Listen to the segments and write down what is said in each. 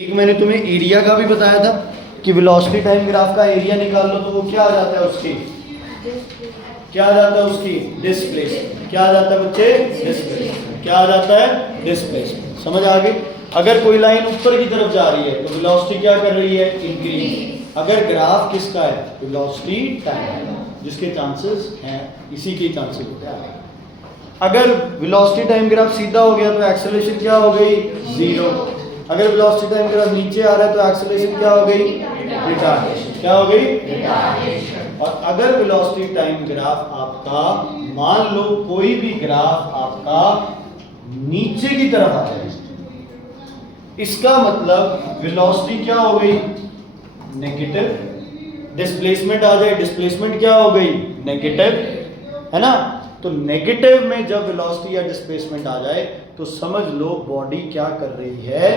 एक मैंने तुम्हें एरिया का भी बताया था कि वेलोसिटी टाइम ग्राफ का एरिया निकाल लो तो वो क्या आ जाता है उसकी, क्या आ जाता है उसकी डिस्प्लेसमेंट। क्या आ जाता है बच्चे? डिस्प्लेसमेंट। क्या आ जाता है? डिस्प्लेसमेंट। समझ आ गई? अगर कोई लाइन ऊपर की तरफ जा रही है तो वेलोसिटी क्या कर रही है? इंक्रीज। अगर ग्राफ किसका है? वेलोसिटी टाइम, जिसके चांसेस हैं, इसी के चांसेस होते हैं। अगर वेलोसिटी टाइम ग्राफ सीधा हो गया तो एक्सेलरेशन क्या हो गई? जीरो। अगर वेलोसिटी टाइम ग्राफ नीचे आ रहा है तो एक्सेलरेशन क्या हो गई? रिटार्डेशन। क्या हो गई? रिटार्डेशन। और अगर वेलोसिटी टाइम ग्राफ आपका, मान लो कोई भी ग्राफ आपका नीचे की तरफ आ जाए, इसका मतलब वेलोसिटी क्या हो गई? नेगेटिव। डिस्प्लेसमेंट आ जाए, डिस्प्लेसमेंट क्या हो गई? नेगेटिव, है ना? तो नेगेटिव में जब वेलोसिटी या डिस्प्लेसमेंट आ जाए तो समझ लो बॉडी क्या कर रही है?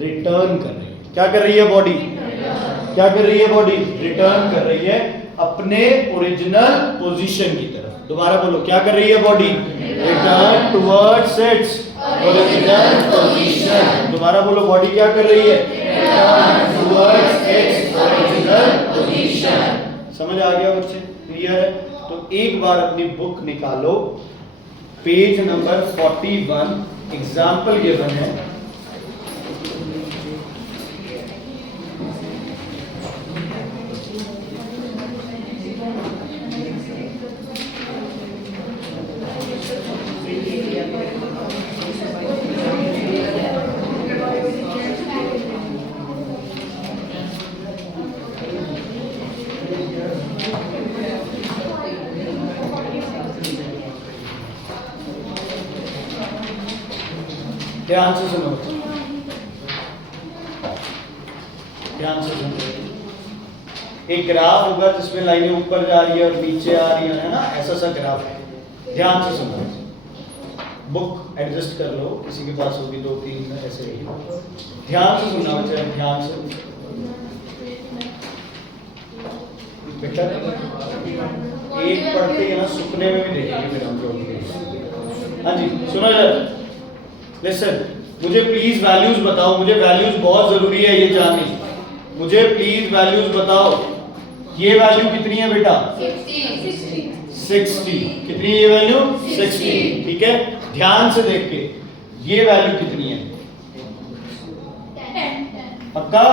रिटर्न कर रही है। क्या कर रही है बॉडी? क्या कर रही है बॉडी? रिटर्न कर रही है अपने ओरिजिनल पोजीशन की तरफ। दोबारा बोलो, क्या कर रही है body? Return towards its original position. दोबारा बोलो, बॉडी क्या कर रही है? Return towards its original position. समझ आ गया बच्चे? क्लियर है? तो एक बार अपनी बुक निकालो, पेज नंबर 41, एग्जाम्पल गिवन है। ध्यान से सुनो, ध्यान से सुनो। एक ग्राफ होगा जिसमें लाइनें ऊपर जा रही है और नीचे आ रही है ना, ऐसा सा ग्राफ है। ध्यान से सुनो, बुक एडजस्ट कर लो, किसी के पास होगी 2-3 ऐसे ही। ध्यान से सुनना बच्चे, ध्यान से बेटा। एक पढ़ते हैं ना, सुपने में भी देखेंगे फिर हम लोग। हाँ जी सुनो जरा, लिसन। मुझे प्लीज वैल्यूज बताओ, मुझे वैल्यूज बहुत जरूरी है ये जाननी। मुझे प्लीज वैल्यूज बताओ। ये वैल्यू कितनी है बेटा? 60। कितनी है ये वैल्यू? 60। ठीक है, ध्यान से देख के, ये वैल्यू कितनी है? पक्का?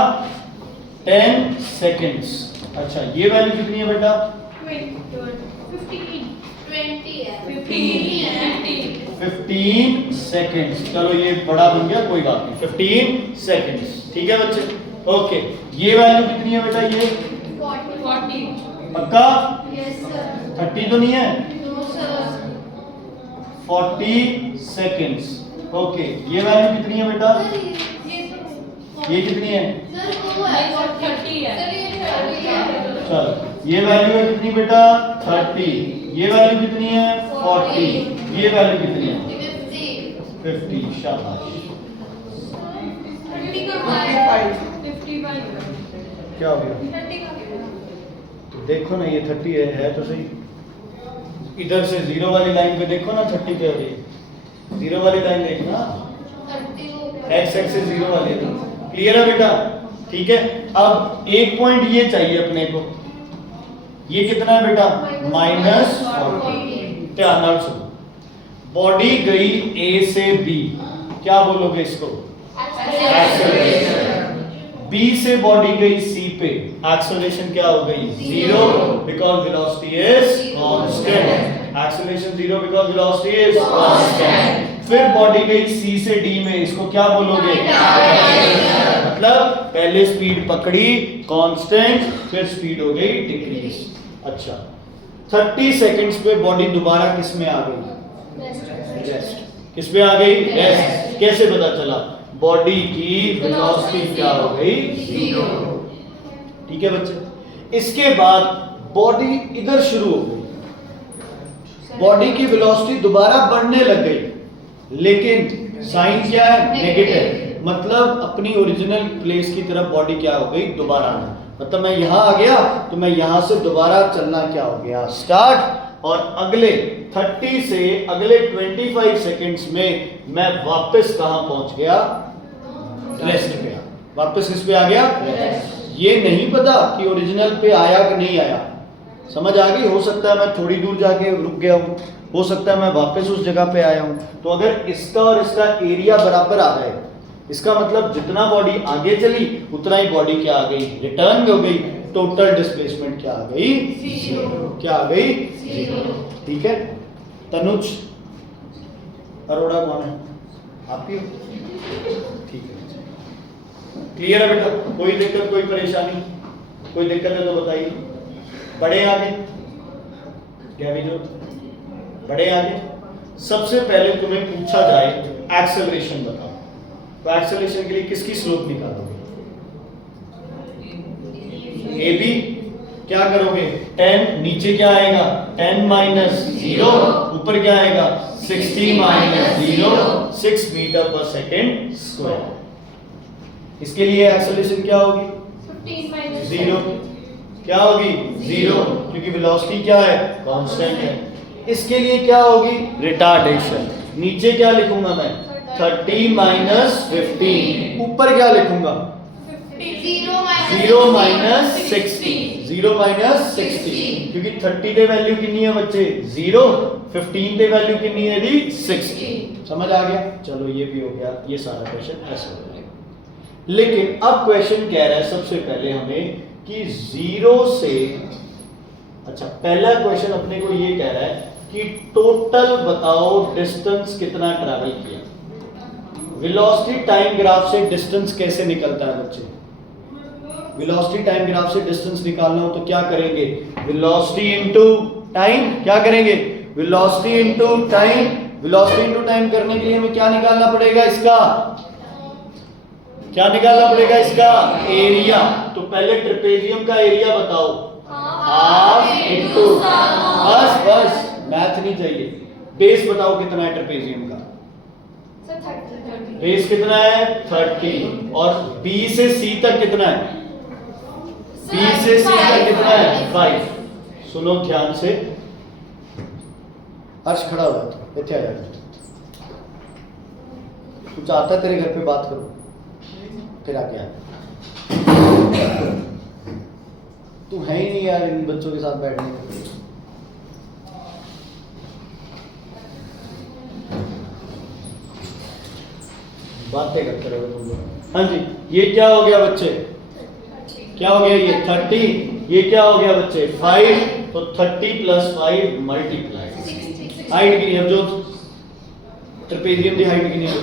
10 सेकेंड्स। अच्छा, ये वैल्यू कितनी है बेटा? 15 सेकेंड्स। चलो ये बड़ा बन गया, कोई बात नहीं, 15 सेकेंड्स। ठीक है बच्चे? ओके, ये वैल्यू कितनी है बेटा? ये 40। पक्का? Yes sir. 30 तो नहीं है? No sir. 40 सेकेंड्स। ओके, ये वैल्यू कितनी है बेटा? ये कितनी है? सर वो है 30 है। सर ये 30 है। चलो, ये वैल्यू है कितनी बेटा? 30। ये वैल्यू कितनी है? 40। ये वैल्यू कितनी है? 50। शाबाश। 55। क्या हो गया? तो देखो ना, ये 30 है तो सही। इधर से जीरो वाली लाइन पे देखो ना, 30 पे हो रही है। जीरो वाली लाइन देखना, एक्स एक्सिस जीरो वाली है। क्लियर है बेटा? ठीक है, अब एक पॉइंट ये चाहिए अपने को। ये कितना है बेटा? -40। ध्यान से सुनो, बॉडी गई ए से बी, क्या बोलोगे इसको? एक्सेलरेशन। बी से बॉडी गई सी पे, एक्सेलरेशन क्या हो गई? 0, because velocity is constant. Acceleration 0 because velocity is constant. फिर बॉडी गई सी से डी में, इसको क्या बोलोगे? मतलब पहले स्पीड पकड़ी कांस्टेंट, फिर स्पीड हो गई डिक्रीज। अच्छा, 30 सेकंड्स पे बॉडी दोबारा किस में आ गई? रेस्ट। किस पे आ गई? रेस्ट। कैसे पता चला? बॉडी की वेलोसिटी क्या हो गई? 0। ठीक है बच्चे? इसके बाद बॉडी इधर शुरू हो गई, बॉडी की वेलोसिटी दोबारा बढ़ने लग गई, लेकिन साइन क्या है? नेगेटिव। मतलब अपनी ओरिजिनल प्लेस की तरफ बॉडी क्या हो गई? दोबारा आना। मतलब मैं यहां आ गया तो मैं यहां से दोबारा चलना क्या हो गया? स्टार्ट। और अगले 30 से अगले 25 सेकंड्स में मैं वापस कहां पहुंच गया? रेस्ट पे। वापस इस पे आ गया। ये नहीं पता कि ओरिजिनल पे आया कि नहीं आया, समझ आ गई। हो सकता है मैं थोड़ी दूर जाके रुक गया हूँ, हो सकता है मैं वापस उस जगह पे आया हूँ। तो अगर इसका और इसका एरिया बराबर आ गए, इसका मतलब जितना बॉडी आगे चली उतना ही बॉडी क्या आ गई, रिटर्न हो गई। टोटल डिस्प्लेसमेंट क्या आ गई, क्या आ गई, ठीक है। तनुज अरोड़ा कौन है, आप ही हो, ठीक है, क्लियर है बेटा। कोई दिक्कत कोई परेशानी, कोई दिक्कत है तो बताइए। बड़े आगे क्या भी जो बड़े आगे, सबसे पहले तुम्हें पूछा जाए एक्सेलरेशन बताओ, तो एक्सेलरेशन के लिए किसकी स्लोप निकालोगे, ए बी। क्या करोगे, 10 नीचे क्या आएगा 10 माइनस 0, ऊपर क्या आएगा 60 माइनस 0, 6 मीटर पर सेकेंड स्क्वायर। इसके लिए एक्सेलरेशन क्या होगी 0, क्या होगी 0, क्योंकि वेलोसिटी क्या है कांस्टेंट है। इसके लिए क्या होगी रिटार्डेशन, नीचे क्या लिखूंगा मैं 30 माइनस 15, ऊपर क्या लिखूंगा 0 माइनस 60, 0 माइनस 60, क्योंकि 30 दे वैल्यू कितनी है बच्चे 0, 15 दे वैल्यू कितनी है दी 60। समझ आ गया, चलो ये भी हो गया, ये सारा क्वेश्चन ऐसे हो जाएगा। लेकिन अब क्वेश्चन कह रहा है सबसे पहले हमें कि 0 से, अच्छा पहला क्वेश्चन अपने को ये कह रहा है कि टोटल बताओ डिस्टेंस कितना ट्रैवल किया। वेलोसिटी टाइम ग्राफ से डिस्टेंस कैसे निकलता है बच्चे, वेलोसिटी टाइम ग्राफ से डिस्टेंस निकालना हो तो क्या करेंगे, वेलोसिटी इनटू टाइम, क्या करेंगे velocity into time. Velocity into time करने के लिए हमें क्या निकालना पड़ेगा, इसका क्या निकालना पड़ेगा, इसका एरिया। तो पहले ट्रेपेजियम का एरिया बताओ, हाफ इनटू, बस मैथ नहीं चाहिए। बेस बताओ कितना है ट्रेपेजियम का, बेस कितना है 30, और B से C तक कितना है, B से C तक कितना है 5। सुनो ध्यान से, अर्श खड़ा हुआ था, इतने आ जाए, कुछ आता तेरे घर पे बात करो फिर आके आ। तू है ही नहीं यार इन बच्चों के साथ बैठने को। बातें करते रहो तुम लोग। हाँ जी, ये क्या हो गया बच्चे, क्या हो गया ये 30, ये क्या हो गया बच्चे 5, तो 30 प्लस 5 मल्टीप्लाई हाइट कितनी है, जो ट्रेपेजियम की हाइट कितनी है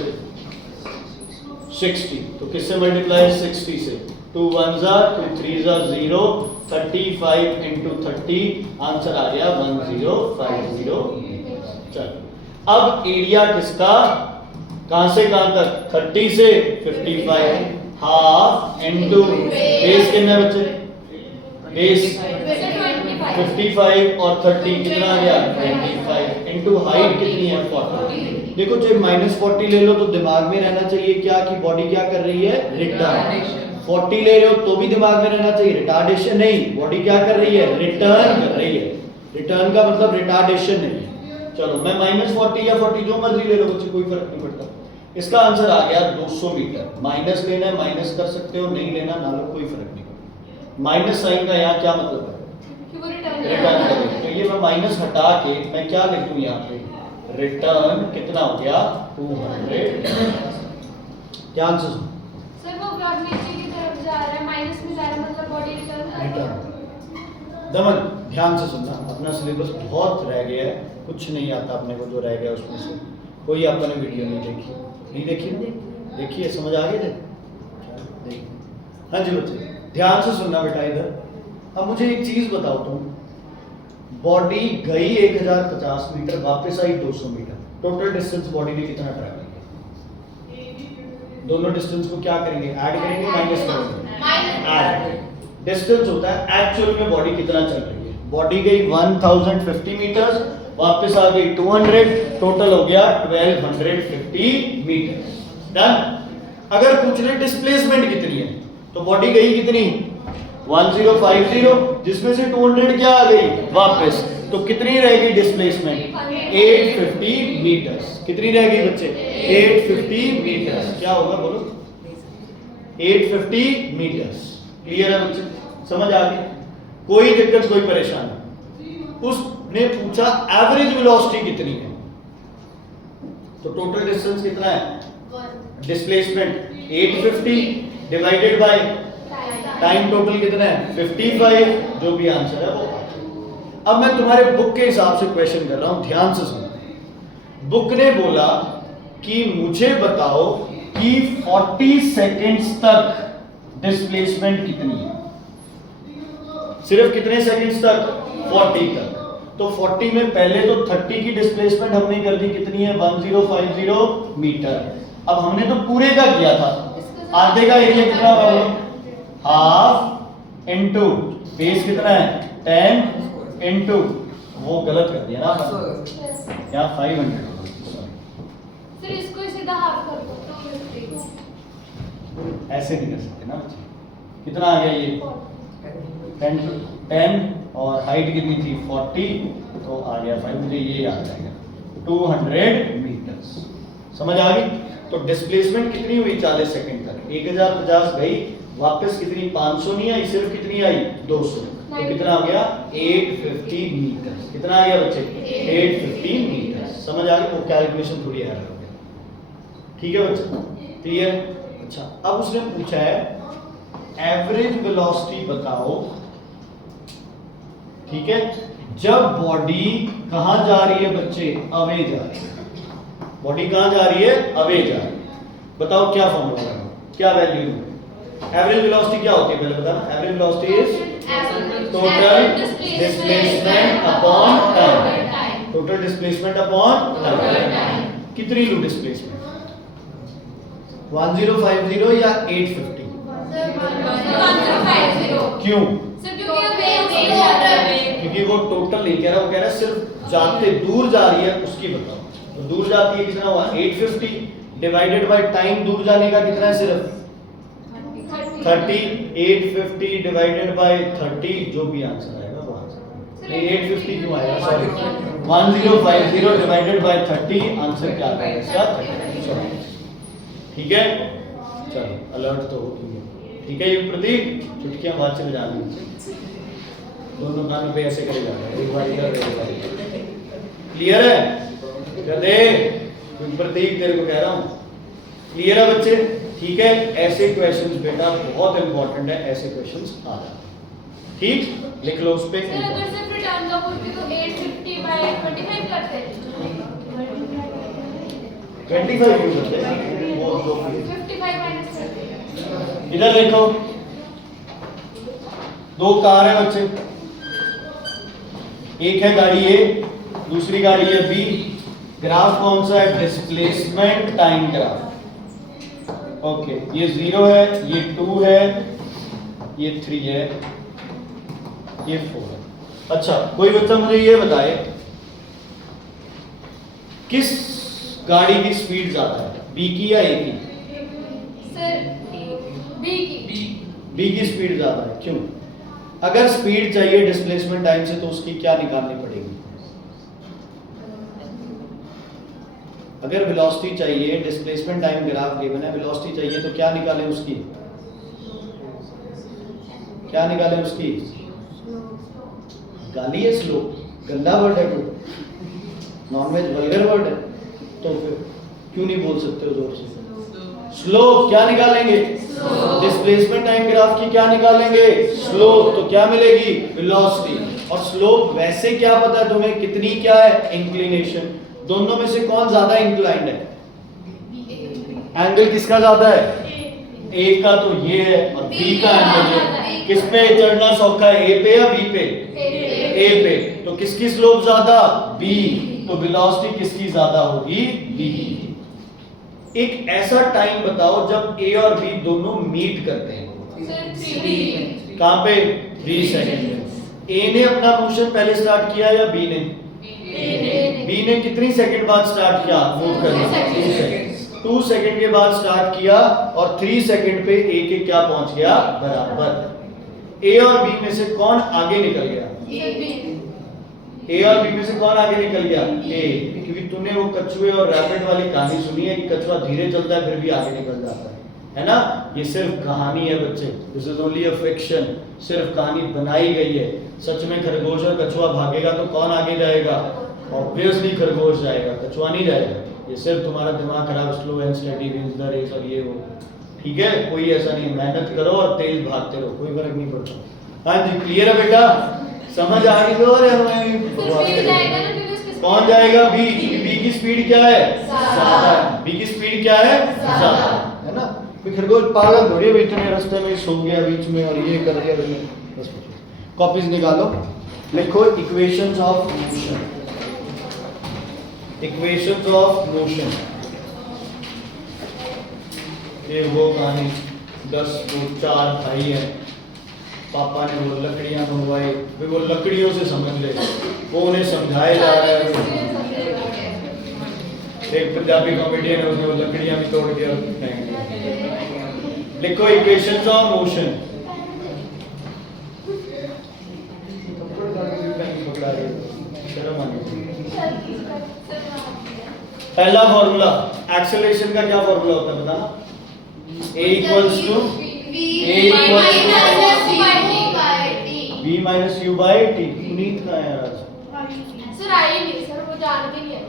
60, तो किससे मल्टीप्लाई 60 से, 2 1 2 3 0, 35 इंटू 30, आंसर आ गया 1050। चलो अब एरिया किसका, कहां से कहां तक 30 से 55, हाफ इनटू बेस कितना है बच्चे, बेस 55 और 30 कितना आ गया 25, इनटू हाइट कितनी है 40। देखो जो -40 ले लो तो दिमाग में रहना चाहिए क्या कि बॉडी क्या कर रही है रिटर्न, 40 ले रहे हो तो भी दिमाग में रहना चाहिए रिटार्डेशन नहीं, बॉडी क्या कर रही है रिटर्न कर रही है। रिटर्न का मतलब रिटार्डेशन नहीं है। चलो मैं -40 या 40 जो मर्जी ले लो बच्चे, कोई फर्क नहीं पड़ता। इसका आंसर आ गया 200 मीटर। माइनस लेना है माइनस कर सकते हो, नहीं लेना ना लो, कोई फर्क नहीं पड़ता। माइनस साइन का यहाँ क्या मतलब है, रिटर्न करें। तो ये मैं माइनस हटा के मैं क्या लिख दूं यहाँ पे, रिटर्न कितना हो गया 200। क्या आंसर सर वो ब्रॉड नीचे की तरफ जा रहा है, माइनस में जा रहा है, मतलब बॉडी रिटर्न। दमन ध्यान से सुनना, अपना सिलेबस बहुत रह गया है, कुछ नहीं आता अपने को जो रह गया उसमें से। कोई आपने वीडियो नहीं देखी, नहीं देखी, देखिए समझ आ गए थे। हाँ जी बच्चे ध्यान से सुनना बेटा इधर। अब मुझे एक चीज बताओ, तुम बॉडी गई 1050 मीटर, वापस आई 200 मीटर, टोटल डिस्टेंस बॉडी ने कितना ट्रैवल किया। दोनों डिस्टेंस को क्या करेंगे, ऐड करेंगे माइनस करेंगे, ऐड। डिस्टेंस होता है एक्चुअल में बॉडी कितना चल रही है। बॉडी गई 1050 मीटर्स, वापस आ गई 200, टोटल हो गया 1250 मीटर। डन। अगर पूछ रहे डिस्प्लेसमेंट कितनी है तो बॉडी गई कितनी 1050, जिसमें से 200 क्या आ गई वापस, तो कितनी रहेगी डिस्प्लेसमेंट 850 मीटर्स। कितनी रहेगी बच्चे 850 मीटर्स। क्या होगा बोलो 850 मीटर्स। क्लियर है बच्चे? समझ आ गई? कोई दिक्कत कोई परेशानी? उसने पूछा एवरेज वेलोसिटी कितनी है, तो टोटल डिस्टेंस कितना है? Displacement 850 divided by time total कितना है? 55। जो भी आंसर है वो। अब मैं तुम्हारे बुक के हिसाब से क्वेश्चन कर रहा हूं, ध्यान से सुनो। बुक ने बोला कि मुझे बताओ कि 40 सेकेंड्स तक डिस्प्लेसमेंट कितनी है। सिर्फ कितने सेकेंड्स तक? 40 तक। तो 40 में पहले तो 30 की डिस्प्लेसमेंट हमने कर दी, कितनी है? 1050 मीटर। अब हमने तो पूरे का किया था, आधे का एरिया कितना होगा? हाफ इनटू बेस कितना है? 10 इनटू, वो गलत कर दिया ना यहाँ 500। फिर इसको सीधा हाफ कर दो, 250। ऐसे नहीं कर सकते ना बच्चे। कितना आ गया ये? 10 और हाइट कितनी थी? 40, तो आ गया 5। मुझे ये याद आएगा 200 मीटर्स। समझ आ गई? तो डिस्प्लेसमेंट कितनी हुई 40 सेकंड तक? 1050 गई, वापस कितनी? 500 नहीं आई, सिर्फ कितनी आई? 200। तो कितना आ गया? 850 मीटर। कितना आ गया बच्चे? 850 मीटर। समझ आ गई? वो कैलकुलेशन थोड़ी एरर हो गया। ठीक है बच्चे? क्लियर? अच्छा, अब उसने पूछा है एवरेज वेलोसिटी बताओ, ठीक है, जब बॉडी कहां जा रही है बच्चे? अवे जा रही है। बॉडी कहां जा रही है? अवे जा रही है। बताओ क्या फॉर्मूला है, क्या वैल्यू है? एवरेज वेलोसिटी क्या होती है पहले बताना। Average velocity is total displacement upon time. Total displacement upon time. कितनी लूं डिस्प्लेसमेंट? 1050 या 850? 1050। क्यों? क्योंकि क्योंकि वो टोटल नहीं कह रहा, वो कह रहा है सिर्फ जाते दूर जा रही है उसकी बताओ। तो दूर जाती है कितना हुआ? 850 डिवाइडेड बाय टाइम दूर जाने का कितना है? सिर्फ 30। 850 डिवाइडेड बाय 30, जो भी आंसर आएगा वो आंसर। नहीं 850 क्यों आएगा? सॉरी 1050 डिवाइडेड बाय 30, आंसर क्या आएगा इसका? 30। ठीक है, चलो अलर्ट तो हो तुम। ठीक है ये प्रतीक, चुटकियां बाद से बजानी, दोनों कानों पे ऐसे करे जाना, एक बार इधर एक बार इधर। क्लियर है? कर दे प्रतीक, तेरे को कह रहा हूं। क्लियर है बच्चे? ठीक है, ऐसे क्वेश्चंस बेटा बहुत इंपॉर्टेंट है, ऐसे क्वेश्चंस आ जाते हैं। ठीक, लिख लो उस पे। सर अगर सिर्फ रिटर्न का बोलते तो 850 बाय 25 करते। 25 क्यों करते हैं? वो 55 माइनस करते। इधर देखो, दो कार है बच्चे, एक है गाड़ी ए, दूसरी गाड़ी है बी। ग्राफ कौन सा है? Displacement time graph. ओके, ये 0 है, ये 2 है, ये 3 है, ये 4 है। अच्छा, कोई बच्चा मुझे ये बताए किस गाड़ी की स्पीड ज्यादा है, बी की या ए की? सर बी की। बी की स्पीड ज्यादा है, क्यों? अगर स्पीड चाहिए डिस्प्लेसमेंट टाइम से तो उसकी क्या निकालनी पड़ेगी? अगर वेलोसिटी चाहिए, डिस्प्लेसमेंट टाइम ग्राफ गिवन है, वेलोसिटी चाहिए तो क्या निकालें उसकी? क्या निकालें उसकी? गाली है स्लो, गंदा वर्ड है वो, नॉनवेज वल्गर वर्ड है, तो फिर क्यों नहीं बोल सकते हो जोर से? स्लो। क्या निकालेंगे? डिस्प्लेसमेंट टाइम ग्राफ की क्या निकालेंगे? स्लोप। तो क्या मिलेगी? वेलोसिटी। और स्लोप वैसे क्या पता है तुम्हें कितनी क्या है? इंक्लिनेशन। दोनों में से कौन ज्यादा इंक्लाइंड है? एंगल किसका ज्यादा है? ए का तो ये है और बी का एंगल है। किस पे चढ़ना सौखा है, ए पे या बी पे? ए पे। तो किसकी स्लोप ज्यादा? बी। तो वेलोसिटी किसकी ज्यादा होगी? बी। एक ऐसा टाइम बताओ जब ए और बी दोनों मीट करते हैं। कहां पे? 3 सेकंड में। ए ने अपना मोशन पहले स्टार्ट किया या बी ने? बी ने कितनी सेकंड बाद स्टार्ट किया मूव करना? 2 सेकंड। 2 सेकंड के बाद स्टार्ट किया और 3 सेकंड पे ए के क्या पहुंच गया? बराबर। ए और बी में से कौन आगे निकल गया? ए और बी में से कौन आगे निकल गया? ए। क्योंकि तूने वो कछुए और रैबिट वाली कहानी सुनी है कि कछुआ धीरे चलता है फिर भी आगे निकल जाता है ना, ये सिर्फ कहानी है बच्चे, this is only a fiction, सिर्फ कहानी बनाई गई है। सच में खरगोश और कछुआ भागेगा तो कौन आगे जाएगा? ऑब्वियसली खरगोश जाएगा, कछुआ नहीं जाएगा। ये सिर्फ तुम्हारा दिमाग खराब, slow and steady wins the race और ये वो, ठीक है, कोई ऐसा नहीं, मेहनत करो और तेज भागते रहो, कोई फर्क नहीं पड़ता। हाँ जी, क्लियर है बेटा, समझ आ रही हो? अरे कौन जाएगा? बी। बी की स्पीड क्या है? ज्यादा है। बी की स्पीड क्या है? ज्यादा है ना। कोई खरगोश पागल थोड़ी है, इतने रास्ते में सो गया बीच में और ये कर दिया। बस कॉपीज निकालो, लिखो equations of motion. Equations of motion, ये वो कहानी 10 वो 4 भाई हैं, पापा ने वो लकड़ियां मंगवाई, वो लकड़ियों से समझ ले, वो उन्हें समझाया जा रहा है। एक पंजाबी कॉमेडियन है, उसने वो लकड़ियां भी तोड़ के फेंक दी। लिखो इक्वेशंस ऑफ मोशन। पहला फॉर्मूला एक्सेलरेशन का क्या फॉर्मूला होता है बताना? A equals to v minus u by t। Puneet का है आज सर, आई नहीं सर, वो जानते नहीं है।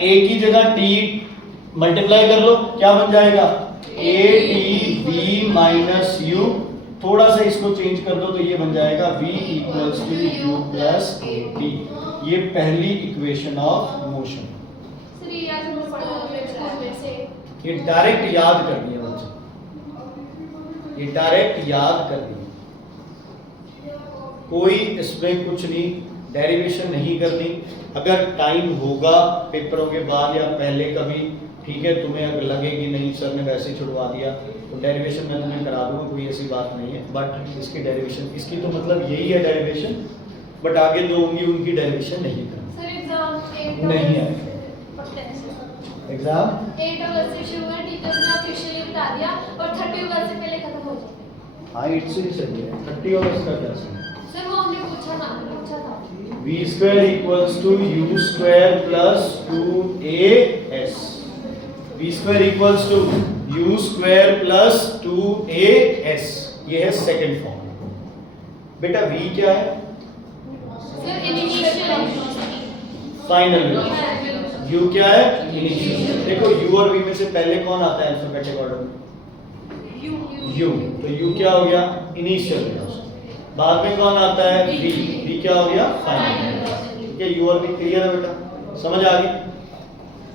a की जगह t मल्टीप्लाई कर लो, क्या बन जाएगा? a t v minus u, थोड़ा सा इसको चेंज कर दो तो ये बन जाएगा v equals to u plus t। ये पहली इक्वेशन ऑफ मोशन। सर, ये आज हम पढ़ा है स्कूल में से। ये डायरेक्ट याद करनी है बच्चे, ये डायरेक्ट याद करनी है, कोई इसमें कुछ नहीं, डेरिवेशन नहीं करनी। अगर टाइम होगा पेपरों के बाद या पहले कभी, ठीक है, तुम्हें अगर लगे कि नहीं सर ने वैसे ही छुड़वा दिया तो डेरिवेशन मैं तुम्हें करा दूंगा, कोई ऐसी बात नहीं है। बट इसकी डेरिवेशन, इसकी तो मतलब यही है डेरिवेशन, बट आगे जो होंगी उनकी डेरिवेशन नहीं करनी। सर, एग्जाम नहीं है एग्जाम 8 अगस्त से शुरू है, टीचर्स ने ऑफिशियली बता दिया और 30 अगस्त से पहले खत्म हो जाएगा। हाँ, 8 से ही सही है, 30 और इसका क्या सही है? सर, वो हमने पूछा था v square equals to u square plus 2as। v square equals to u square plus 2as, ये है सेकंड फॉर्म। बेटा v क्या है? सर, इनिशियल फाइनल u क्या है? इनिशियल। देखो u और v में से पहले कौन आता है अल्फाबेटिक ऑर्डर में? u। तो u क्या हो गया? इनिशियल। बाद में कौन आता है? v। v क्या हो गया? फाइनल। ठीक है, u और v क्लियर है बेटा, समझ आ गई?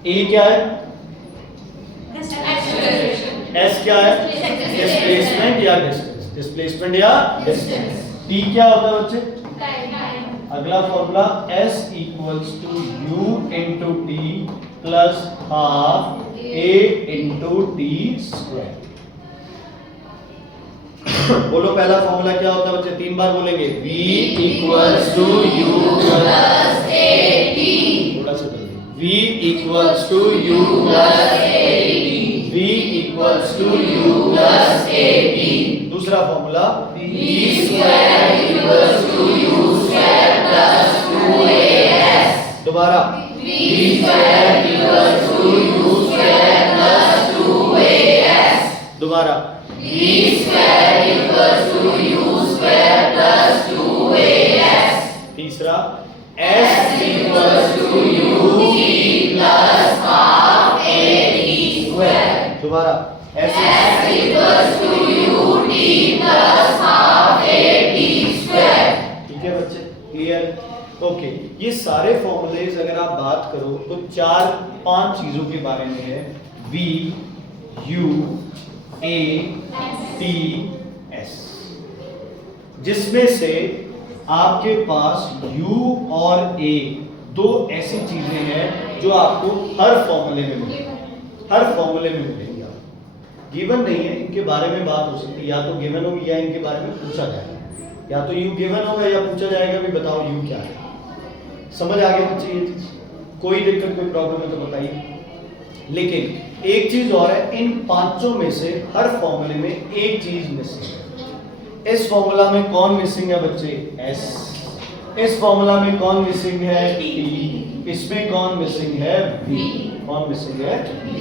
a क्या है? s क्या है? डिस्प्लेसमेंट या डिस्टेंस, डिस्प्लेसमेंट या डिस्टेंस। t क्या होता है बच्चे? अगला formula s equals to u into t plus half a into t square। बोलो पहला फॉर्मूला क्या होता है बच्चे? 3 बार बोलेंगे, v equals to u plus at। थोड़ा सा जल्दी, v equals to u plus at। v equals to u plus at। दूसरा formula v square equals to u square plus 2as। दोबारा v square equals to u square plus 2as। दोबारा v square equals to u square plus 2as। तीसरा s equals to u t plus half a t square। दोबारा s equals to u t plus half a t square। ठीक है बच्चे, clear? Okay, ये सारे formulas अगर आप बात करो तो 4-5 चीजों के बारे में है, v u a t s, जिसमें से आपके पास u और a दो ऐसी चीजें हैं जो आपको हर फॉर्मूले में मिलेंगी, हर फॉर्मूले में मिलेंगी। गिवन नहीं है, इनके बारे में बात हो सकती है, या तो गिवन होगी या इनके बारे में पूछा जाएगा, या तो u गिवन होगा या पूछा जाएगा भी बताओ u क्या है। समझ आ गया बच्चे ये चीज? कोई दिक्कत कोई प्रॉब्लम है तो बताइए। लेकिन एक चीज और है, इन पांचों में से हर फॉर्मूले में एक चीज मिसिंग है। इस फॉर्मूला में कौन मिसिंग है बच्चे? s। इस फॉर्मूला में कौन मिसिंग है? t। इसमें कौन मिसिंग है? v। कौन मिसिंग है? v।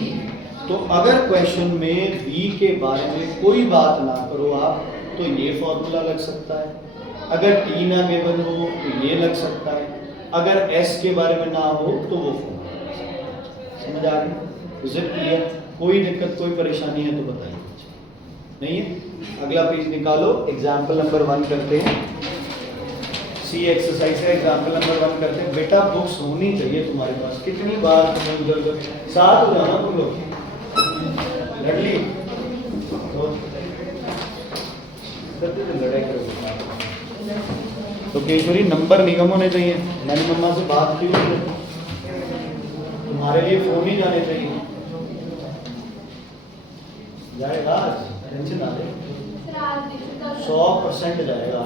तो अगर क्वेश्चन में v के बारे में कोई बात ना करो आप, तो ये फॉर्मूला लग सकता है। अगर t ना गिवन हो तो ये लग सकता है। अगर s के बारे में ना हो तो वो फॉर्मूला लग सकता है। समझ आ गई? Is it clear? कोई दिक्कत कोई परेशानी है तो बताइए। नहीं है? अगला पेज निकालो, एग्जाम्पल नंबर 1 करते हैं। सी एक्सरसाइज है, एग्जाम्पल नंबर 1 करते हैं। बेटा बुक्स होनी चाहिए तुम्हारे पास। कितनी बार साथ हो जाना तुम लोग। लड़ली लड़ाई करो तो केशवरी नंबर निगम होने चाहिए। मैंने मम्मा से बात की, तुम्हारे लिए फोन ही जाने चाहिए। जाएगा आज, टेंशन ना ले, 100% जाएगा।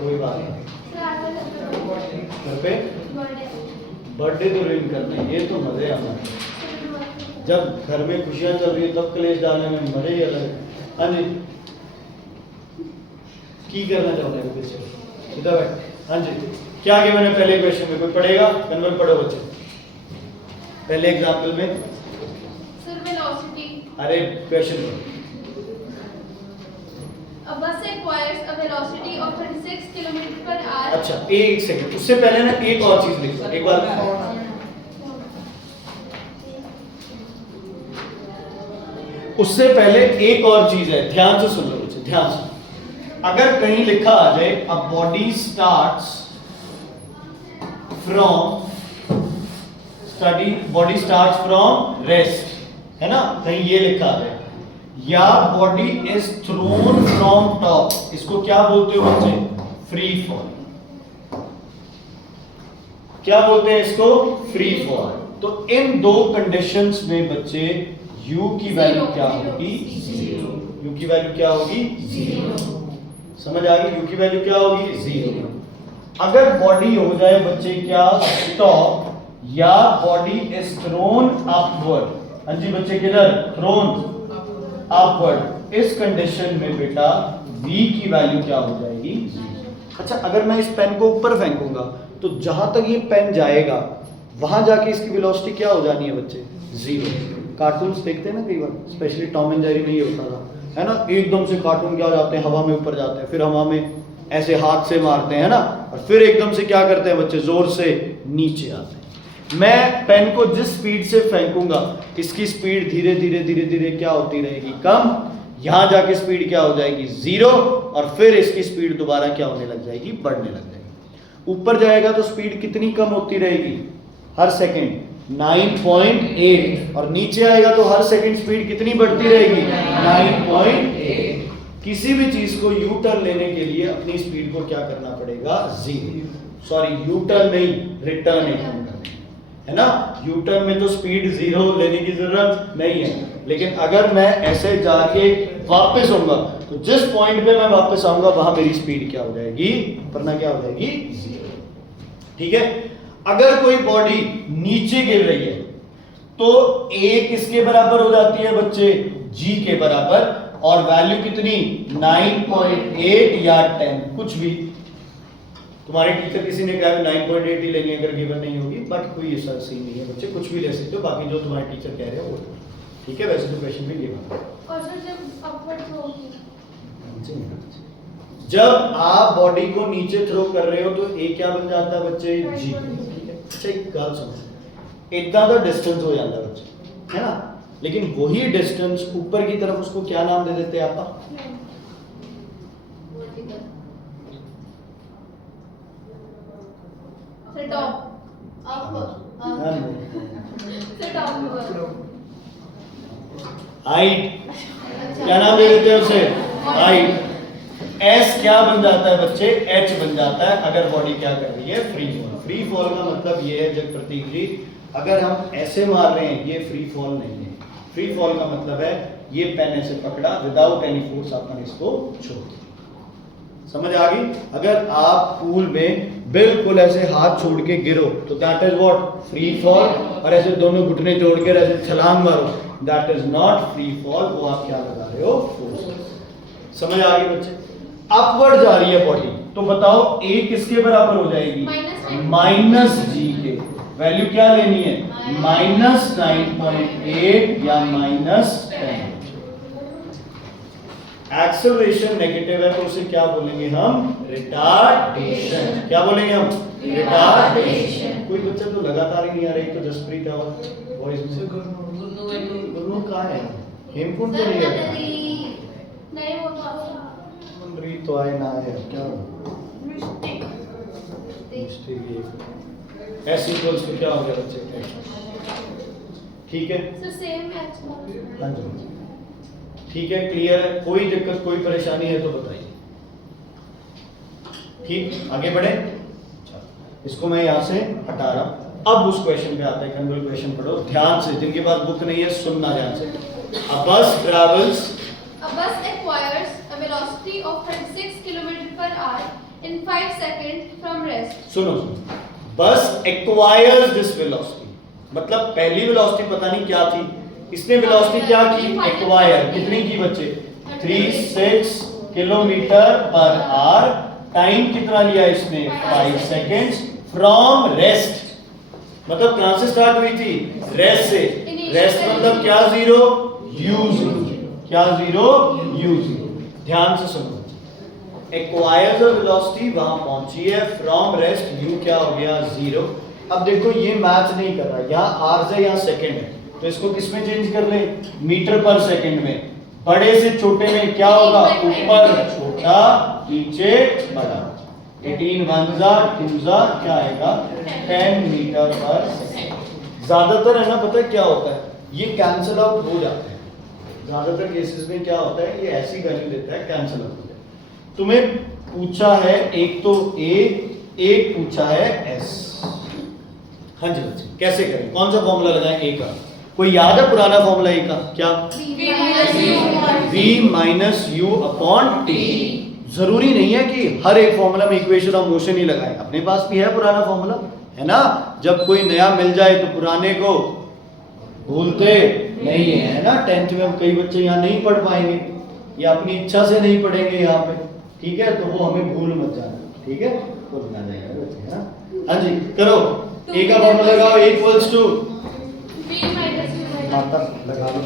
कोई बात नहीं, घर पे बर्थडे तो रिंग करना है, ये तो मजे हमारे। जब घर में खुशियां चल रही है तब कलेश डालने में मजे ही अलग है। हाँ जी, की करना चाहते हैं बच्चे? इधर बैठ। हाँ जी, क्या आगे मैंने पहले क्वेश्चन में कोई पढ़ेगा? कन्वर्ट पढ़ो बच्चे। पहले एग्जाम्पल में सर वेलोसिटी। अरे question A bus acquires a velocity of 36 km/h. अच्छा, एक सेकंड, उससे पहले ना एक और चीज लिखो। एक बार उससे पहले एक और चीज है, ध्यान से सुन लो बच्चे, ध्यान से। अगर कहीं लिखा आ जाए a body starts from rest, है ना, कहीं ये लिखा आ जाए, या body is throne from top, इसको क्या बोलते हो बच्चे? Free fall. क्या बोलते हैं इसको? Free fall. तो इन दो कंडीशंस में बच्चे u की वैल्यू क्या होगी? 0। u की वैल्यू क्या होगी? 0। समझ आ गई? u की वैल्यू क्या होगी? 0। अगर बॉडी हो जाए बच्चे क्या? स्टॉप, या बॉडी इज थ्रोन अपवर्ड। हाँ जी बच्चे, किधर? Throne upward. इस कंडीशन में बेटा v की वैल्यू क्या हो जाएगी? 0। अच्छा, अगर मैं इस पेन को ऊपर फेंकूंगा तो जहां तक ये पेन जाएगा वहां जाके इसकी वेलोसिटी क्या हो जानी है बच्चे? 0। कार्टून्स देखते हैं ना कई बार, स्पेशली टॉम एंड जेरी में ये होता था, है ना, एकदम से कार्टून क्या हो जाते हैं, हवा में ऊपर जाते हैं, फिर हवा में ऐसे हाथ से मारते हैं ना, और फिर एकदम से क्या करते हैं बच्चे? जोर से नीचे आते हैं। मैं पेन को जिस स्पीड से फेंकूंगा इसकी स्पीड धीरे धीरे धीरे धीरे क्या होती रहेगी? कम। यहां जाके स्पीड क्या हो जाएगी? 0। और फिर इसकी स्पीड दोबारा क्या होने लग जाएगी? बढ़ने लग जाएगी। ऊपर जाएगा तो स्पीड कितनी कम होती रहेगी हर सेकंड? 9.8। और नीचे आएगा तो हर सेकंड स्पीड कितनी बढ़ती रहेगी? 9.8। किसी भी चीज को यू टर्न लेने के लिए अपनी स्पीड को क्या करना पड़ेगा? 0। सॉरी, यू टर्न नहीं, रिटर्न है ना। यू टर्न में तो स्पीड 0 लेने की जरूरत नहीं है, लेकिन अगर मैं ऐसे जाके वापस आऊंगा तो जिस पॉइंट पे मैं वापस आऊंगा वहां मेरी स्पीड क्या हो जाएगी? वरना क्या हो जाएगी? 0। ठीक है। अगर कोई बॉडी नीचे गिर रही है तो a किसके बराबर हो जाती है बच्चे? g के बराबर। और वैल्यू कितनी? 9.8 या 10, कुछ भी। तुम्हारे टीचर किसी ने कहा 9.8 ही लेंगे अगर गिवन नहीं होगी, बट कोई ऐसा सीन नहीं है बच्चे, कुछ भी ले सकते हो। बाकी जो तुम्हारे टीचर कह रहे हैं वो ठीक है। वैसे तो क्वेश्चन में गिवन है। और सर जब अपवर्ड थ्रो होगी, जब आप बॉडी को नीचे थ्रो कर रहे हो तो a क्या बन जाता है बच्चे? g। अच्छा एक बात सुनो, इतना तो डिस्टेंस हो जाता है बच्चे, है ना, लेकिन वही डिस्टेंस ऊपर की तरफ उसको क्या नाम दे देते हैं आप? हाइट। क्या नाम दे देते हैं उसे? हाइट। S क्या बन जाता है बच्चे? H बन जाता है अगर बॉडी क्या कर रही है? Free fall. फ्री फॉल का मतलब ये है जब प्रतीक जी, अगर हम ऐसे मार रहे हैं ये फ्री फॉल नहीं है। फ्री फॉल का मतलब है ये पेन ऐसे पकड़ा, विदाउट एनी फोर्स आपने इसको छोड़ दिया। समझ आ गई? अगर आप पूल में बिल्कुल ऐसे हाथ छोड़ के गिरो तो that is what? Free fall. और ऐसे दोनों घुटने जोड़ के ऐसे छलांग मारो, that is not free fall. वो आप क्या लगा रहे हो? फोर्स। समझ आ गई बच्चे? अपवर्ड जा रही है बॉडी, तो बताओ a किसके बराबर हो जाएगी? -g के। वैल्यू क्या लेनी है? -9.8 या -10। एक्सेलरेशन नेगेटिव है तो उसे क्या बोलेंगे हम? रिटार्डेशन। क्या बोलेंगे हम? रिटार्डेशन। कोई बच्चा तो लगातार ही नहीं आ रहा, एक तो जसप्रीत है और वॉइस में गुरु कहाँ है? हेमकुंड तो नहीं है? नहीं वो तो मंदरी तो आए ना आए, क्या मिस्टेक एस इक्वल्स तो क्या हो गया बच्चे? ठीक है, सर सेम मैच। हाँ जी, ठीक है, क्लियर है? कोई दिक्कत कोई परेशानी है तो बताइए। ठीक, आगे बढ़े। इसको मैं यहाँ से हटा रहा हूँ। अब उस क्वेश्चन पे आते हैं। कंट्रोल क्वेश्चन पढ़ो ध्यान से, जिनके पास बुक नहीं है सुनना ध्यान से। A bus travels. A bus acquires a velocity of 36 km/h in 5 seconds from rest. सुनो, बस acquires this velocity, मतलब पहली वेलोसिटी पता नहीं क्या थी, इसने वेलोसिटी क्या की? एक्वायर। कितनी की बच्चे? 36 km/h। टाइम कितना लिया इसने? 5 सेकेंड्स। फ्रॉम रेस्ट, मतलब कहां से स्टार्ट हुई थी? रेस्ट से। रेस्ट मतलब क्या? Zero, you zero. क्या जीरो? You zero. ध्यान से सुनो, एक्वायर्स वेलोसिटी वहां पहुंची है, फ्रॉम रेस्ट यू क्या हो गया? जीरो। अब देखो ये मैच नहीं कर रहा, यहाँ आवर्स है यहाँ सेकंड है, तो इसको किस में चेंज कर ले? मीटर पर सेकंड में। बड़े से छोटे में क्या होगा? ऊपर छोटा, नीचे बड़ा। 18 1 2 क्या आएगा? 10 मीटर पर सेकंड। ज्यादातर है ना, पता है क्या होता है, ये कैंसिल आउट हो जाता है। ज्यादातर केसेस में क्या होता है, ये ऐसी वैल्यू देता है, कैंसिल आउट हो जाता है। तुम्हें पूछा है एक तो ए, एक पूछा है एस। हाँ जी बच्चे, कैसे करें? कौन सा फॉर्मूला लगाएं ए का? कोई याद है पुराना फॉर्मूला ए का? क्या? v minus you upon T. जरूरी नहीं है कि हर एक फॉर्मूला में इक्वेशन ऑफ मोशन ही लगाएं, अपने पास भी है पुराना फॉर्मूला, है ना? जब कोई नया मिल जाए तो पुराने को भूलते नहीं है ना। 10th में हम कई बच्चे यहाँ नहीं पढ़ पाएंगे या अपनी इच्छा से नहीं पढ़ेंगे यहाँ पे, ठीक है? तो वो हमें भूल मत जाना, ठीक है? भूल ना जाएगा बच्चे, है ना? हाँ जी, करो। ए का फॉर्मूला लगाओ, a equals to v minus u माता लगा लो,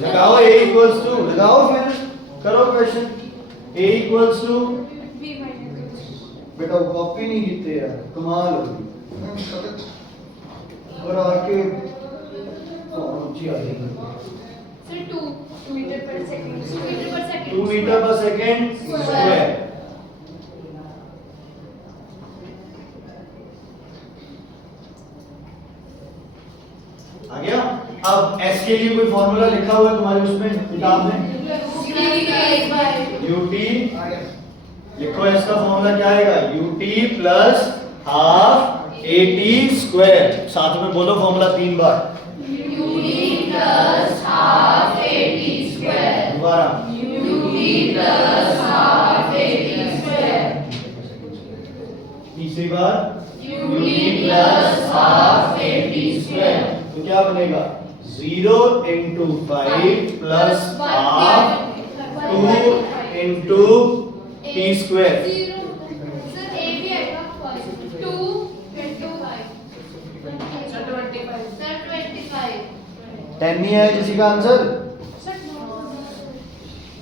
लगाओ a इक्वल्स टू, लगाओ फिर करो question. a equals to v minus बेटा वो कॉपी नहीं कीते यार, कमाल हो गई। और आके ऊंची आ जाएगी sir 2 metre per second. 2 metre per second square. आ गया? अब s के लिए कोई फॉर्मूला लिखा हुआ है तुम्हारे उसमें किताब में? ut लिखो, s का फॉर्मूला क्या आएगा? ut plus half at square. साथ में बोलो formula 3 bar. ut plus half at square। दोबारा ut plus half at square। तीसरी बार ut plus half at square। तो क्या बनेगा? 0 into 5 plus half 2 into t square। Sir a भी आएगा 2 into 5 सर 25 10 नहीं है किसी का आंसर?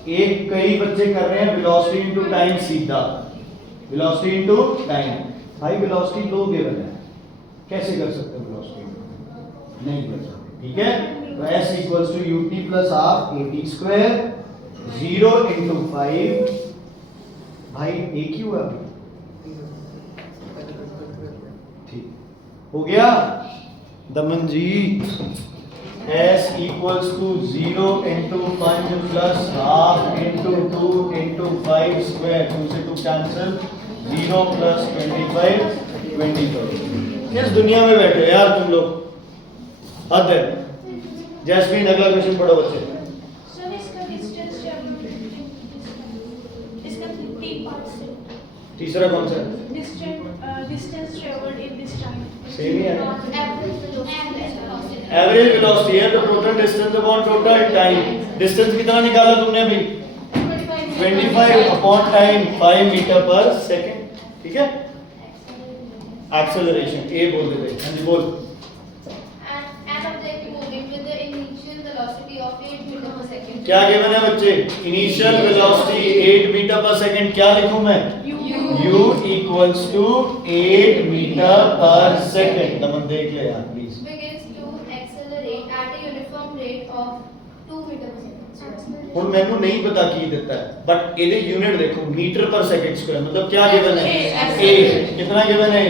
एक कई बच्चे कर रहे हैं वेलोसिटी इनटू टाइम सीधा, वेलोसिटी इनटू टाइम। भाई वेलोसिटी दो गिवन है, कैसे कर सकते हैं वेलोसिटी? नहीं कर सकते, ठीक है? तो s equals to ut plus half at square 0 into 5। भाई एक ही हुआ अभी, ठीक हो गया दमन जी। s equals to 0 into 5 plus half into 2 into 5 square। 2 से 2 cancel, 0 plus 25 25। किस दुनिया में बैठे हो यार तुम लोग? हद है। जैस्मीन अगला क्वेश्चन पढ़ो बच्चे। सर इसका डिस्टेंस इसका 3 पार्ट्स है। तीसरा कौन सा है? Distance travelled in this time. Same ही है। एवरेज एवरेज वेलोसिटी है तो total distance upon total time. Distance कितना निकाला तुमने अभी? 25 upon time 5 metre per second, ठीक है? एक्सेलरेशन ए बोल देते हैं। हाँ जी बोल। क्या गिवन है बच्चे? Initial velocity 8 metre per second, क्या लिखूं मैं? u equals to 8 metre per second. नमन देख ले यार please. begins to accelerate at a uniform rate of 2 meter per second. ਹੁਣ ਮੈਨੂੰ ਨਹੀਂ ਪਤਾ ਕੀ ਦਿੱਤਾ ਹੈ, ਬਟ ਇਹਦੇ ਯੂਨਿਟ ਦੇਖੋ मीटर पर सेकंड स्क्वायर, मतलब क्या गिवन है? a कितना गिवन है?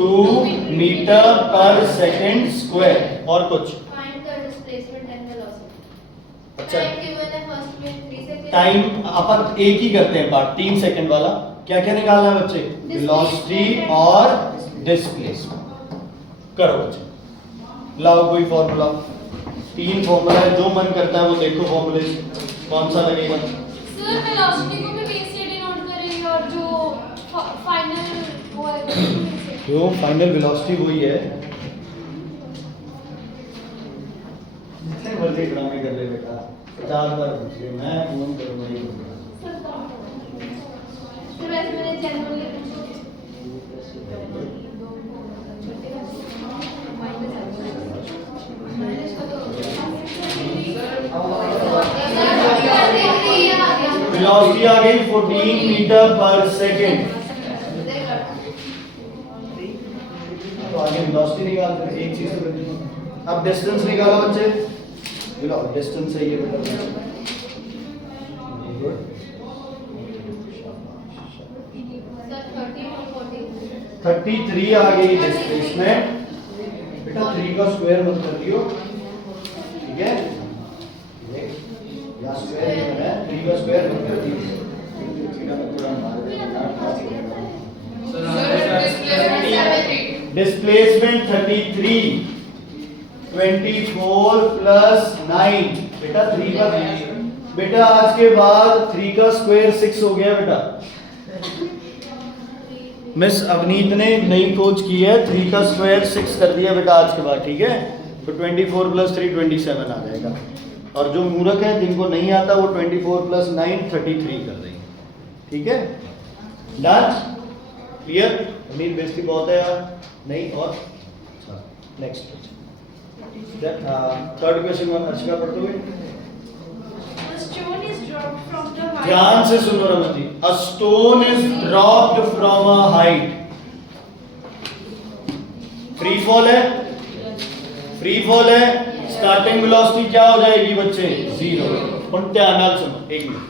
2 मीटर पर सेकंड स्क्वायर। और कुछ? Find the displacement and velocity. अच्छा, Time given है फर्स्ट में 3 सेकंड। टाइम अपन एक ही करते हैं पार्ट, 3 सेकंड वाला। क्या क्या निकालना है बच्चे? वेलोसिटी और डिस्प्लेसमेंट। करो बच्चे, लाओ कोई फॉर्मूला। 3 फॉर्मूला है, जो मन करता है वो देखो फॉर्मूले, कौन सा लगेगा? सर वेलोसिटी को भी बेस से डिनोट करेंगे और जो फाइनल वो है जो फाइनल वेलोसिटी वही है। जितने मर्जी ड्रामे कर ले बेटा, 50 बार पूछ ले, मैं फोन करूंगा ही करूंगा। सर वैसे मैंने जनरली वेलोसिटी आ गई 14 मीटर पर सेकंड। तो आगे वेलोसिटी निकालते हैं, एक चीज तो करनी। अब डिस्टेंस निकालो बच्चे, वेलोसिटी डिस्टेंस सही है बेटा। गुड, सर 30 और 40 33 आ गई डिस्प्लेसमेंट। बेटा 3 का स्क्वायर मत कर दियो, ठीक है? या स्क्वायर नहीं करना है, 3 का स्क्वायर मत कर दियो। डिस्प्लेसमेंट 33, 24 प्लस 9, बेटा 3 का, बेटा आज के बाद 3 का स्क्वायर 6 हो गया बेटा। मिस अवनीत ने नई खोज की है, 3 का स्क्वायर 6 कर दिया बेटा आज के बाद, ठीक है? तो 24 प्लस 3 27 आ जाएगा। और जो मूर्ख है जिनको नहीं आता वो 24 प्लस 9 33 कर देंगे, ठीक है? Done, clear? अमीर बेइज्जती बहुत है यार, नहीं? और next third question one Arshika पढ़ दोगे? The stone is dropped from the height. ध्यान से सुनो Raman ji. A stone is dropped from a height. Free fall है, फ्री फॉल है, स्टार्टिंग वेलोसिटी क्या हो जाएगी बच्चे? 0। और ध्यान से सुनो, एक मिनट।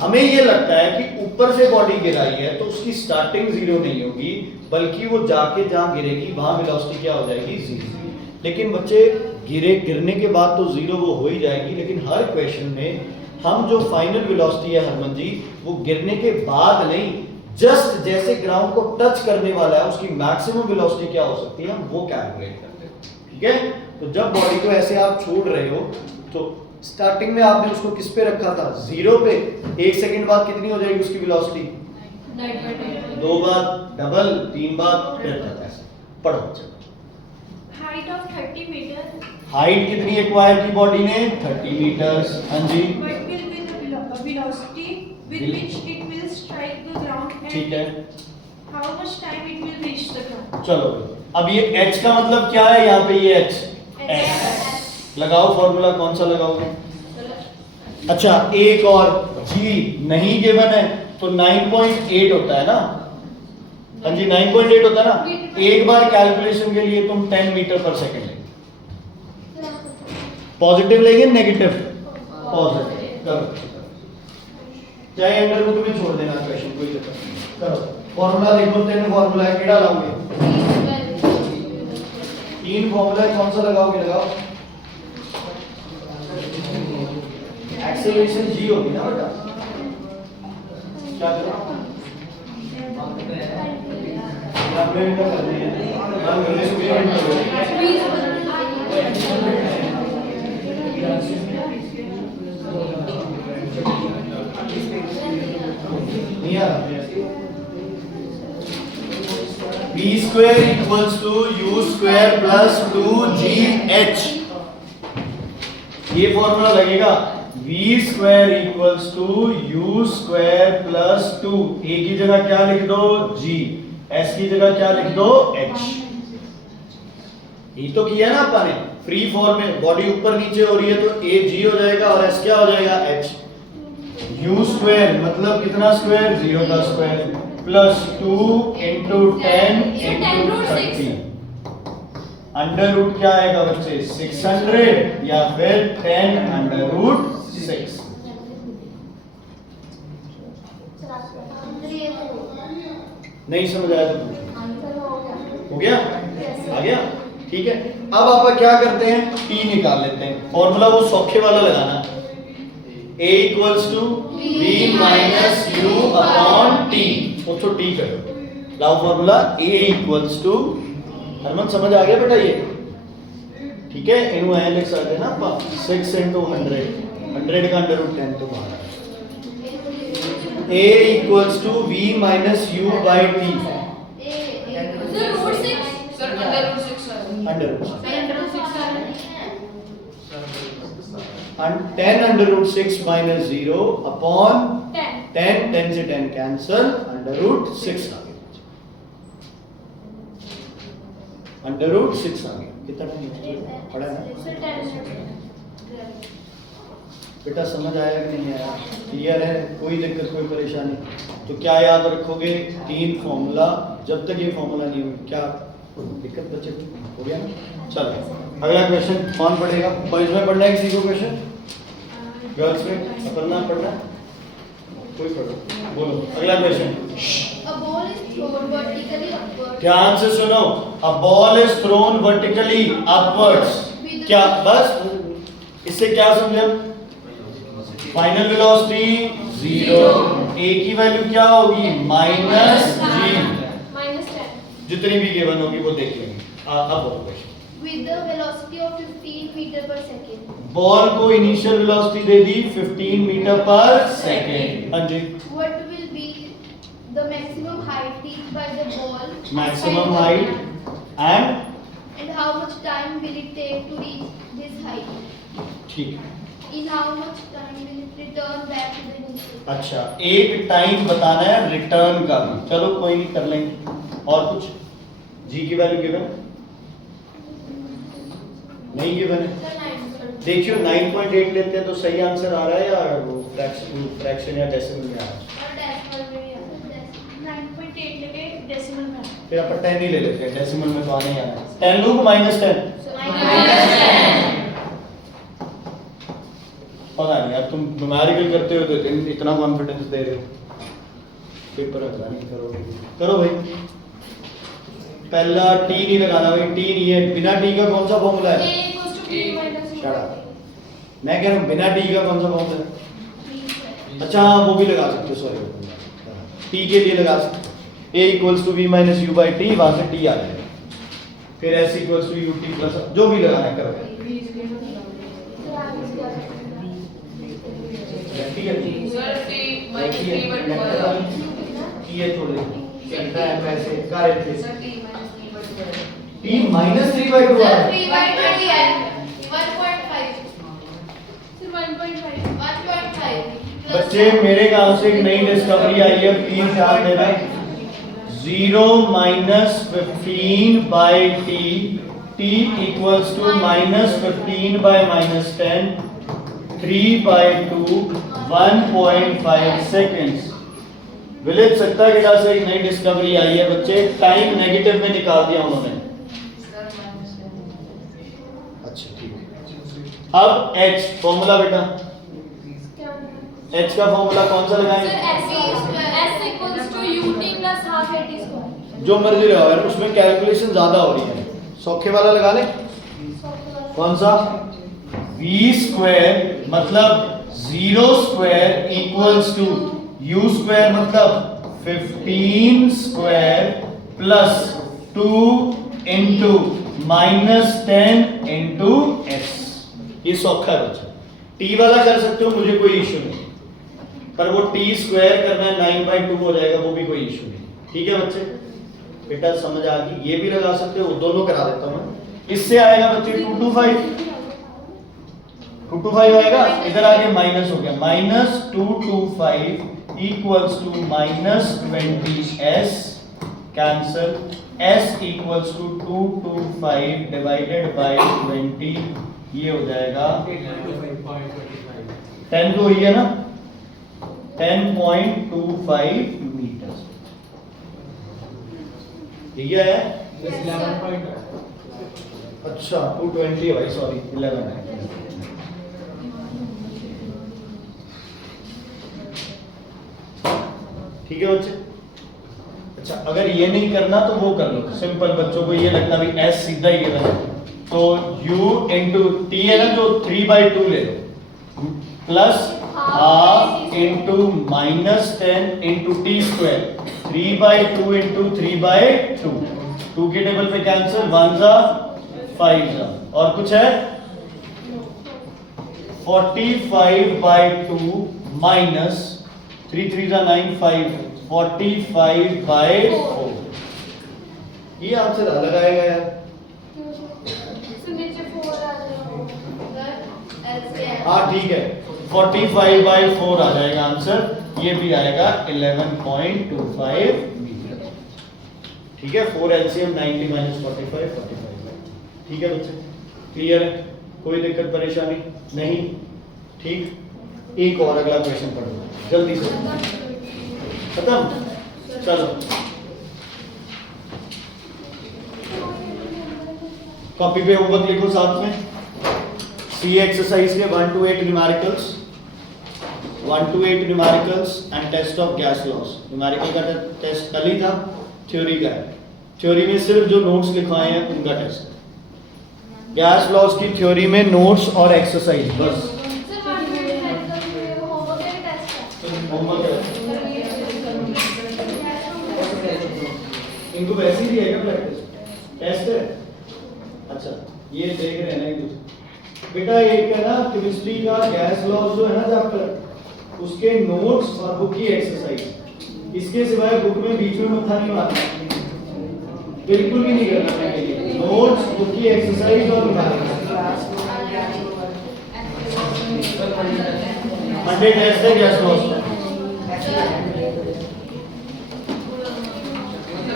हमें ये लगता है कि ऊपर से बॉडी गिराई है तो उसकी स्टार्टिंग 0 नहीं होगी, बल्कि वो जाके जहां गिरेगी वहां वेलोसिटी क्या हो जाएगी? 0। लेकिन बच्चे गिरने के बाद तो 0 वो हो ही जाएगी, लेकिन हर क्वेश्चन में हम जो फाइनल वेलोसिटी है हरमन जी, वो गिरने के बाद नहीं, जस्ट जैसे ग्राउंड को टच करने वाला है उसकी मैक्सिमम वेलोसिटी क्या हो सकती है, हम वो कैलकुलेट करते हैं, ठीक है? तो जब बॉडी को ऐसे आप छोड़ रहे हो तो स्टार्टिंग में आपने उसको किस पे रखा था? 0 पे। 1 सेकंड बाद कितनी हो जाएगी उसकी वेलोसिटी? 2 बार डबल, 3 बार ट्रिपल, ऐसे पढ़ो बच्चे। Height of 30 meters. हाइट कितनी एक्वायर की बॉडी ने? 30 मीटर्स। हाँ जी, What will be the velocity with which it will strike the ground ठीक and है। how much time it will reach the ground? चलो अब ये h का मतलब क्या है? यहाँ पे ये h, s लगाओ फॉर्मूला, कौन सा लगाओगे? अच्छा, एक और g नहीं गिवन है तो 9.8 होता है ना? हाँ जी, 9.8 होता है ना? एक बार कैलकुलेशन के लिए तुम 10 मीटर पर सेकंड लेंगे। पॉजिटिव लेंगे नेगेटिव? पॉजिटिव। करो, चाहे अंडर रूट में छोड़ देना क्वेश्चन, कोई दिक्कत नहीं। करो फॉर्मूला देखो, 3 फॉर्मूला है, केड़ा लाओगे? 3 फॉर्मूला है, कौन सा लगाओगे? लगाओ। एक्सेलरेशन g होगी ना बेटा? क्या करो? b square equals to u square plus 2gh, ये फॉर्मूला लगेगा। v square equals to u square plus 2, a की जगह क्या लिख दो? g, s की जगह क्या लिख दो? h। ये तो किया ना अपन ने, फ्री फॉर्म में बॉडी ऊपर नीचे हो रही है तो ए जी हो जाएगा और एस क्या हो जाएगा एच। यू स्क्वायर मतलब कितना स्क्वायर 0 का square plus 2 into 10 into 30 under root क्या आएगा बच्चे 600 या फिर 10 अंडर रूट 6। नहीं समझ आया तो हो गया आ गया ठीक है। अब आप क्या करते हैं टी निकाल लेते हैं फॉर्मूला वो सौखे वाला लगाना a equals to v minus u upon t उसको t करो लाओ formula a equals to Harman समझ आ गया बेटा ये ठीक है इनू ऐ लिख सकते हैं ना आप 6 into 100 का अंडर रूट 10 तो बाहर a equals to v minus u by t under root 10 under root 6 minus 0 upon 10 से 10 कैंसल अंडर रूट 6 आ गया अंडर रूट 6 आ गया कितना टाइम पढ़ा ना बेटा समझ आया कि नहीं आया क्लियर है कोई दिक्कत कोई परेशानी तो क्या याद रखोगे 3 फॉर्मूला जब तक ये फॉर्मूला नहीं हो क्या दिक्कत बचे हो गया ना चलो अगला क्वेश्चन कौन पढ़ेगा बॉयज में पढ़ना है किसी को क्वेश्चन गर्ल्स में पढ़ना कोई पढ़ो बोलो अगला question A ball is thrown vertically upward. ध्यान से सुनो a ball is thrown vertically upwards क्या बस इससे क्या समझे फाइनल वेलोसिटी 0 a की वैल्यू क्या होगी माइनस g -10 जितनी भी गिवन होगी वो देख लेंगे अब बोलो question with the velocity of 15 meter per second. Ball को इनिशियल वेलोसिटी दे दी 15 मीटर पर सेकंड हाँ जी What will be the maximum height reached by the ball? Maximum height and And how much time will it take to reach this height? ठीक है In how much time will it return back to the initial? अच्छा एक time बताना है return का भी चलो कोई नहीं कर लेंगे और कुछ जी की वैल्यू गिवन नहीं गिवन है देखियो 9.8 लेते हैं तो सही आंसर आ रहा है या वो फ्रैक्शन या डेसिमल में आ रहा है 9.8 लेके डेसिमल में फिर अपन 10 ही ले लेते हैं डेसिमल में तो आने ही आना है 10 लूँ माइनस 10 पता नहीं यार तुम न्यूमेरिकल करते हो तो इतना कॉन्फिडेंस दे रहे हो पेपर अगला नहीं करोगे करो भाई पहला टी नहीं लगाना भाई टी नहीं है बिना टी का कौन सा फॉर्मूला है मैं कह रहा हूँ बिना टी का कौन सा फॉर्मूला है अच्छा हाँ वो भी लगा सकते हो सॉरी टी के लिए लगा सकते a equals to v minus u by t वहां से टी आ जाएगा फिर s equals to u t plus जो भी लगाना है करो ये थोड़े चलता है वैसे कार्य थे t minus 3 by 2 Sir, 3 by 20 है 1.5 Sir, 1.5 बच्चे मेरे गांव से एक नई डिस्कवरी आई है प्लीज ध्यान देना 0 minus 15 by t t equals to minus 15 by minus 10 3 by 2 1.5 seconds विलेज सकता है कि से एक नई डिस्कवरी आई है बच्चे टाइम नेगेटिव में निकाल दिया उन्होंने अच्छा ठीक है अब h फॉर्मूला बेटा h का फॉर्मूला कौन सा लगाएंगे S equals to ut plus half at square. जो मर्जी लगाओ यार उसमें कैलकुलेशन ज्यादा हो रही है सौखे वाला लगा ले कौन सा v स्क्वायर मतलब 0 square equals to u square मतलब 15 square plus 2 into minus 10 into s ये सौखा है बच्चा t वाला कर सकते हो मुझे कोई इशू नहीं पर वो t स्क्वायर करना है 9/2 हो जाएगा वो भी कोई इशू नहीं ठीक है बच्चे बेटा समझ आ गई ये भी लगा सकते हो दोनों करा देता हूं मैं इससे आएगा बच्चे 225 आएगा इधर आगे माइनस हो गया minus 225 equals to minus 20s cancel, S equals to 225 divided by 20, ये हो जाएगा 10 तो वही है ना, 10.25 मीटर। ठीक है? अच्छा 220 है भाई, सॉरी 11 है। ठीक है बच्चे? अच्छा अगर ये नहीं करना तो वो कर लो, सिंपल। बच्चों को ये लगता भी S सीधा ही गिवन है, तो U इंटू T है ना, जो 3/2 ले लो, plus half into -10 into T square, 3/2 into 3/2, 2 के टेबल पे कैंसिल, 1 जा 5 जा, और कुछ है 45/2 माइनस 3 3 जा 9, 5 45/4। ये आंसर अलग आएगा यार। हाँ ठीक है, 45/4 आ जाएगा आंसर, ये भी आएगा 11.25 मीटर। ठीक है, 4 LCM 90 - 45 45। ठीक है बच्चे, क्लियर है? कोई दिक्कत परेशानी नहीं? ठीक, एक और अगला क्वेश्चन पढ़ो जल्दी से, खत्म? चलो कॉपी पे होमवर्क लिखो साथ में। सी एक्सरसाइज के 1 to 8 numericals, 1 to 8 numericals and test of gas laws. Numerical का टेस्ट कल ही था, थ्योरी का है। थ्योरी में सिर्फ जो नोट्स लिखवाए हैं उनका टेस्ट है। गैस लॉस की थ्योरी में नोट्स और एक्सरसाइज बस। होमवर्क है इनको वैसे ही दिया प्रैक्टिस टेस्ट है। अच्छा ये देख रहे हैं ना एक दूसरे बेटा, एक है ना केमिस्ट्री का गैस लॉस जो है ना चैप्टर, उसके नोट्स और बुक की एक्सरसाइज, इसके सिवाय बुक में बीच में मत्था नहीं मारना, बिल्कुल भी नहीं करना है। नोट्स, बुक की एक्सरसाइज और मंडे टेस्ट है गैस लॉस का।